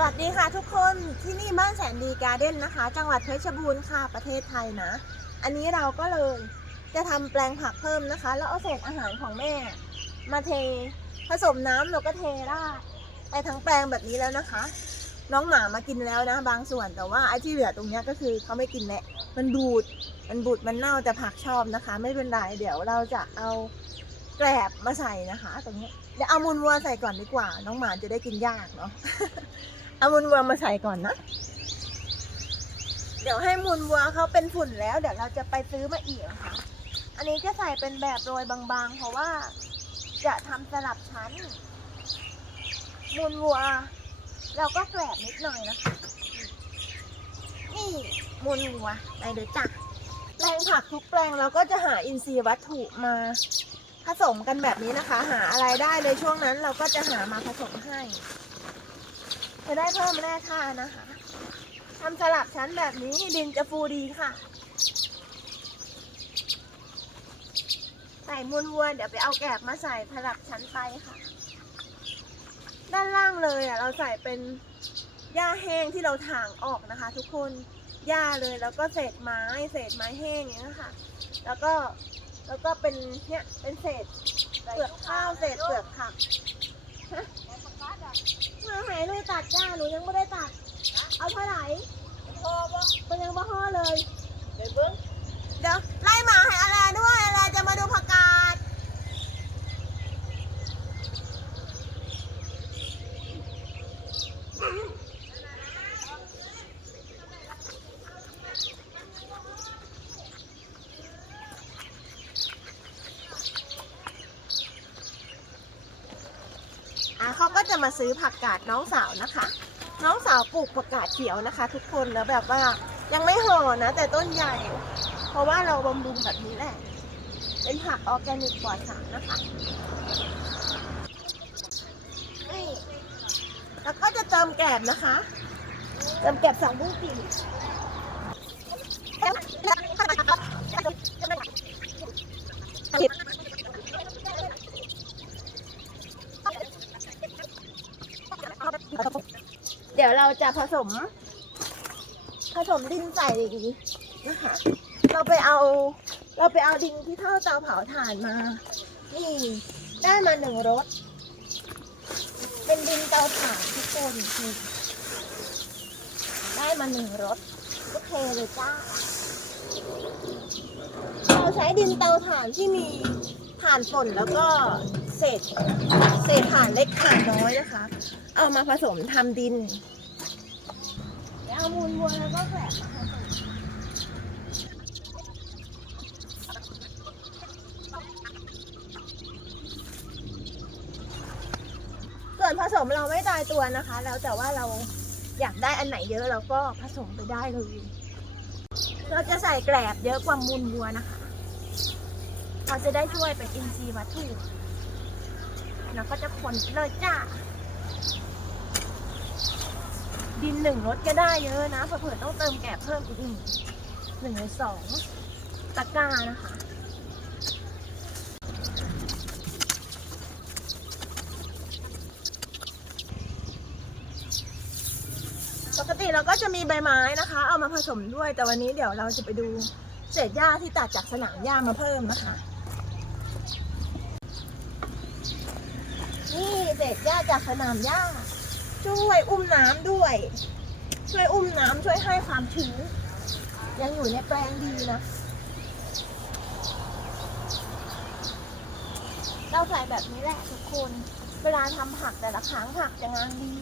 สวัสดีค่ะทุกคนที่นี่บ้านแสนดีการ์เด้นนะคะ จังหวัดเพชรบูรณ์ค่ะประเทศไทยนะ อันนี้เราก็เลยจะทำแปลงผักเพิ่มนะคะ แล้วเอาเศษอาหารของแม่ มาเทผสมน้ำแล้วก็เทราดไปทั้งแปลงแบบนี้แล้วนะคะ น้องหมามากินแล้วนะ บางส่วนแต่ว่าไอ้ที่เหลือตรงเนี้ยก็คือเขาไม่กินแหละมันบูดมันบูดมันเน่าแต่ผักชอบนะคะ ไม่เป็นไรเดี๋ยวเราจะเอาแกลบมาใส่นะคะ ตรงนี้เดี๋ยวเอามูลวัวใส่ก่อนดีกว่า น้องหมาจะได้กินยากเนาะ เอามูลวัวมาใส่ก่อนนะ เดี๋ยวให้มูลวัวเขาเป็นฝุ่นแล้ว เดี๋ยวเราจะไปซื้อมาอีกนะคะ อันนี้จะใส่เป็นแบบโรยบางๆ เพราะว่าจะทำสลับชั้น มูลวัว เราก็แกลบนิดหน่อยนะคะ นี่มูลวัวไปเลยจ้ะแปลงผักทุกแปลงเราก็จะหาอินทรีย์วัตถุมาผสมกันแบบนี้นะคะ หาอะไรได้ในช่วงนั้นเราก็จะหามาผสมให้ จะได้เพิ่มแร่ธาตุนะคะทำสลับชั้นแบบนี้ดินจะฟูดีค่ะ ใส่มูลวัวเดี๋ยวไปเอาแกบมาใส่สลับชั้นไปค่ะ ด้านล่างเลยอะเราใส่เป็นหญ้าแห้งที่เราถางออกนะคะ ทุกคนหญ้าเลยแล้วก็เศษไม้เศษไม้แห้งอย่างนี้ค่ะ แล้วก็แล้วก็เป็นเนี่ยเป็นเศษเปลือกข้าวเศษเปลือกผัก มาหายหนูตัดจ้าหนูยังไม่ได้ตัด เอาเท่าไหร่พอปะมันยังบ่ห่อเลย เดี๋ยวเบิ้งเดี๋ยวไล่หมาให้อะไรด้วยอะไรจะมาดูผักกาด อะเขาก็จะ มาซื้อผักกาดน้องสาวนะคะ น้องสาวปลูกผักกาดเขียวนะคะ ทุกคนแล้วแบบว่ายังไม่ห่อนะ แต่ต้นใหญ่ เพราะว่าเราบำรุงแบบนี้แหละ เป็นผักออร์แกนิกปลอดสารนะคะแล้วก็จะเติมแกลบนะคะ เติมแกลบสองบุ้งกี่ ดี๋ยวเราจะผสม ผสมดินใส่นะคะ เราไปเอา เราไปเอาดินที่เท่าเตาเผาถ่านมา นี่ได้มาหนึ่งรถ เป็นดินเตาถ่านทุกคนได้มาหนึ่งรถก็เทเลยจ้า เราใช้ดินเตาถ่านที่มีถ่านป่นแล้วก็เศษเศษถ่านเล็กถ่านน้อยนะคะ เอามาผสมทำดิน เดี๋ยวเอามูลวัวแล้วก็แกลบมาส่วนผสมเราไม่ตายตัวนะคะ แล้วแต่ว่าเราอยากได้อันไหนเยอะเราก็ผสมไปได้เลย เราจะใส่แกลบเยอะกว่ามูลวัวนะคะ เราจะได้ช่วยเป็นอินทรีย์วัตถุแล้วก็จะคนเลยจ้า ดินหนึ่งรถก็ได้เยอะนะเผื่อต้องเติมแกลบเพิ่มอีกหนึ่งหนึ่งหรือสองตะกร้านะคะปกติเราก็จะมีใบไม้นะคะ เอามาผสมด้วย แต่วันนี้เดี๋ยวเราจะไปดูเศษหญ้าที่ตัดจากสนามหญ้ามาเพิ่มนะคะ นี่เศษหญ้าจากสนามหญ้า ช่วยอุ้มน้ำด้วย ช่วยอุ้มน้ำช่วยให้ความชื้นยังอยู่ในแปลงดีนะ เราใส่แบบนี้แหละทุกคน เวลาทำผักแต่ละครั้งผักจะงามดี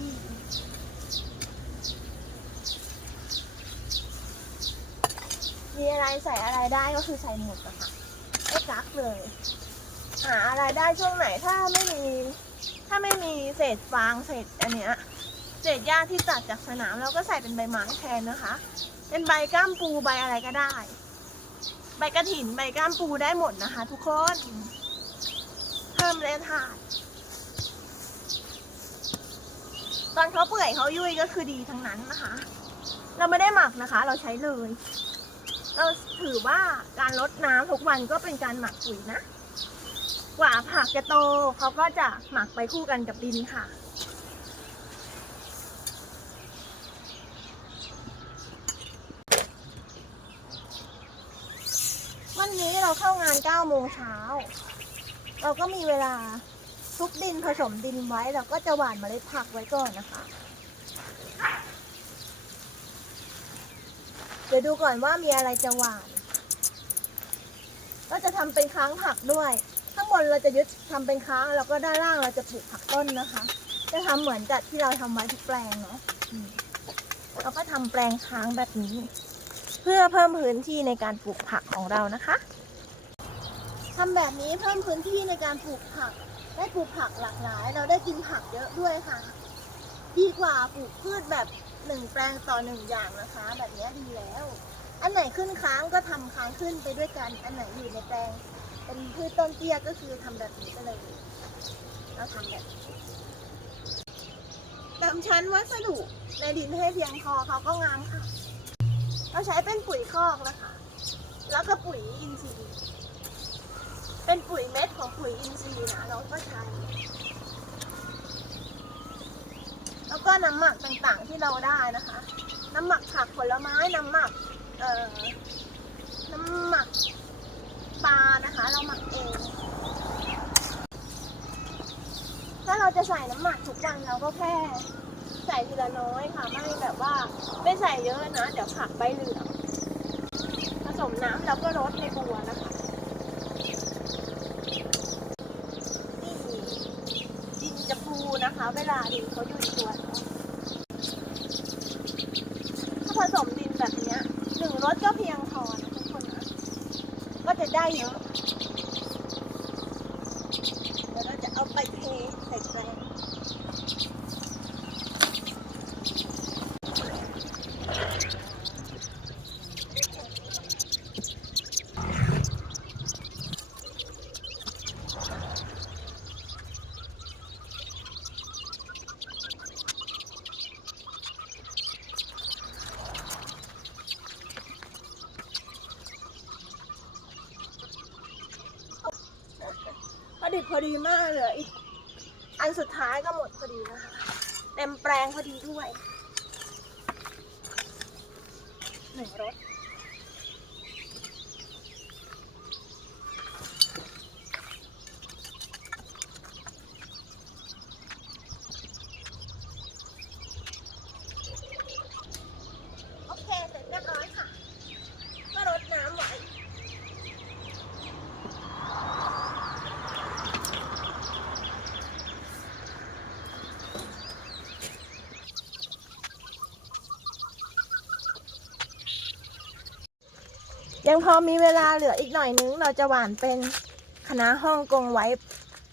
มีอะไรใส่อะไรได้ก็คือใส่หมดอะค่ะไม่กักเลย หาอะไรได้ช่วงไหนถ้าไม่มีาไม่มีเศษฟางเศษอันเนี้ยเศษหญ้าที่ตัดจากสนามเราก็ใส่เป็นใบไม้แทนนะคะ เป็นใบก้ามปูใบอะไรก็ได้ ใบกระถินใบก้ามปูได้หมดนะคะ ทุกคนเพิ่มแร่ธาตุตอนเขาเปื่อยเขายุ่ยก็คือดีทั้งนั้นนะคะ เราไม่ได้หมักนะคะ เราใช้เลย เราถือว่าการลดน้ำทุกวันก็เป็นการหมักปุ๋ยนะ กว่าผักจะโตเขาก็จะหมักไปคู่กันกับดินค่ะ วันนี้เราเข้างาน9โมงเช้า เราก็มีเวลาซุกดินผสมดินไว้เราก็จะหว่านมาเมล็ดผักไว้ก่อนนะคะเดี๋ยวดูก่อนว่ามีอะไรจะหวาน ก็จะทำเป็นค้างผักด้วย ข้างบนเราจะยึดทำเป็นค้างแล้วก็ด้านล่างเราจะปลูกผักต้นนะคะ จะทำเหมือนกับที่เราทำไว้ทุกแปลงเนาะเราก็ทำแปลงค้างแบบนี้ เพื่อเพิ่มพื้นที่ในการปลูกผักของเรานะคะทำแบบนี้เพิ่มพื้นที่ในการปลูกผัก ได้ปลูกผักหลากหลาย เราได้กินผักเยอะด้วยค่ะ ดีกว่าปลูกพืชแบบหนึ่งแปลงต่อหนึ่งอย่างนะคะ แบบนี้ดีแล้ว อันไหนขึ้นค้างก็ทำค้างขึ้นไปด้วยกัน อันไหนอยู่ในแปลง เป็นพืชต้นเตี้ยก็คือทำแบบนี้ไปเลยเราทำแบบเติมชั้นวัสดุในดินให้เพียงพอเขาก็งามค่ะ เราใช้เป็นปุ๋ยคอกนะคะ แล้วก็ปุ๋ยอินทรีย์ เป็นปุ๋ยเม็ดของปุ๋ยอินทรีย์นะเราก็ใช้ แล้วก็น้ำหมักต่างๆที่เราได้นะคะ น้ำหมักผักผลไม้ น้ำหมัก เอ่อ น้ำหมัก ปลานะคะ เราหมักเองถ้าเราจะใส่น้ำหมักทุกวันเราก็แค่ ใส่ทีละน้อยค่ะ ไม่แบบว่าไม่ใส่เยอะนะ เดี๋ยวผักใบเหลืองผสมน้ำแล้วก็รดในบัวนะคะนี่ดินจะพูนะคะ เวลาดินเขาอยู่ในตัวถ้าผสมดินแบบนี้หนึ่งรถก็เพียงพอนะทุกคนนะ ก็จะได้เยอะ เดี๋ยวเราจะเอาไปเทใส่แปลงพอดีพอดี มากเลยอีก อันสุดท้ายก็หมดพอดีนะคะ เต็มแปลงพอดีด้วยหนึ่งรถโอเค เสร็จเรียบร้อยค่ะ ก็รดน้ำไว้ พอมีเวลาเหลืออีกหน่อยนึง เราจะหว่านเป็นคณะห้องกงไว้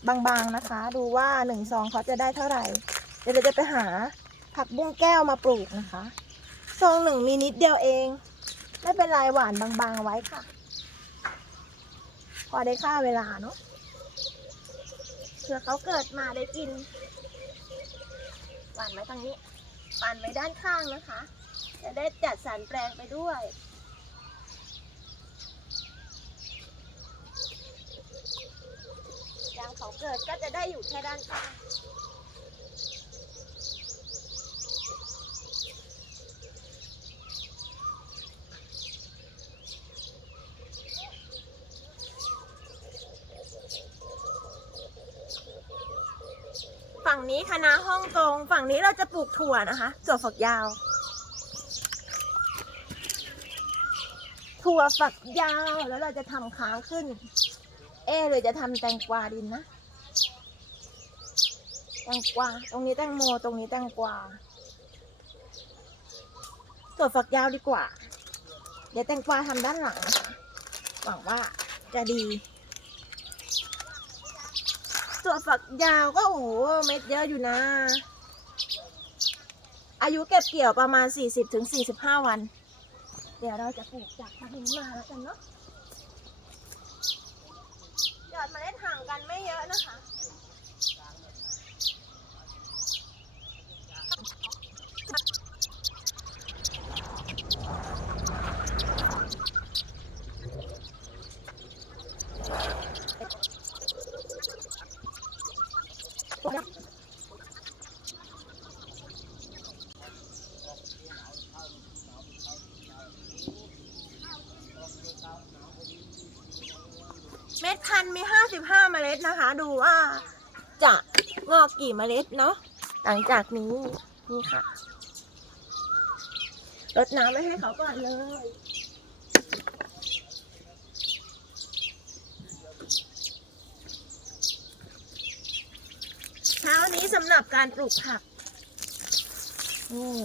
บางๆนะคะ ดูว่าหนึ่งซองเขาจะได้เท่าไหร่ เดี๋ยวเราจะไปหาผักบุ้งแก้วมาปลูกนะคะซองหนึ่งมีนิดเดียวเอง ไม่เป็นไรหวานบางๆไว้ค่ะ พอได้ค่าเวลาเนาะเผื่อเขาเกิดมาได้กิน หวานไว้ตรงนี้หวานไว้ด้านข้างนะคะ จะได้จัดสรรแปลงไปด้วยางเขาเกิดก็จะได้อยู่แค่ด้านข้างฝั่งนี้คณะฮ่องกงฝั่งนี้เราจะปลูกถั่วนะคะถั่วฝักยาว ถั่วฝักยาวแล้วเราจะทำค้างขึ้น อ๊ะหรือจะทำแตงกวาดินนะ แตงกวา ตรงนี้แตงโม ตรงนี้แตงกวาถั่วฝักยาวดีกว่า เดี๋ยวแตงกวาทำด้านหลังหวังว่าจะดีถั่วฝักยาวก็โอ้โหเม็ดเยอะอยู่นะ อายุเก็บเกี่ยวประมาณ 40-45ถึง45วัน เดี๋ยวเราจะปลูกจากทางนี้มาแล้วกันเนาะ หยอดเมล็ดห่างกันไม่เยอะนะคะ น มีห้าสิบห้าเมล็ดนะคะ ดูว่าจะงอกกี่เมล็ดเนาะหลังจากนี้นี่ค่ะรดน้ำไว้ให้เขาก่อนเลย เช้านี้สำหรับการปลูกผักนี่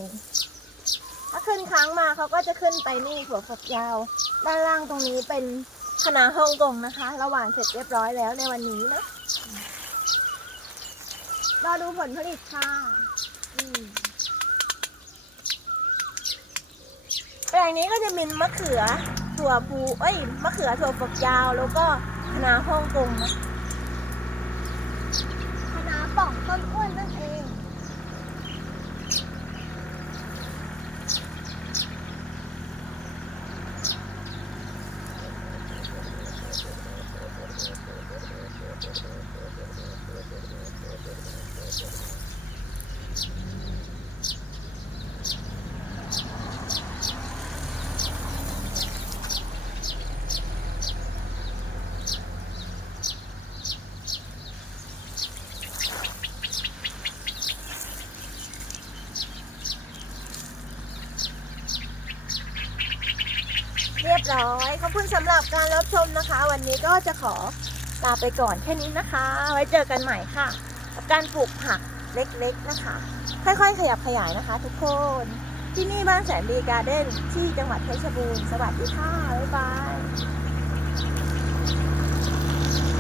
ถ้าขึ้นค้างมาเขาก็จะขึ้นไปนี่ถั่วฝักยาว ด้านล่างตรงนี้เป็น คณะฮ่องกงนะคะ ระหว่างเสร็จเรียบร้อยแล้วในวันนี้นะรอดูผลผลิตค่ะแปลงนี้ก็จะมีมะเขือถั่วพูเอ้ยมะเขือถั่วฝักยาวแล้วก็คณะฮ่องกงนะคณะป่องต้นอ้วนนั่น เรียบร้อย ขอบคุณสำหรับการรับชมนะคะ วันนี้ก็จะขอลาไปก่อนแค่นี้นะคะ ไว้เจอกันใหม่ค่ะกับการปลูกผักเล็กๆนะคะ ค่อยๆ ขยับขยายนะคะ ทุกคน ที่นี่บ้านแสนดีการ์เด้นที่จังหวัดเพชรบูรณ์ สวัสดีค่ะ บ๊ายบาย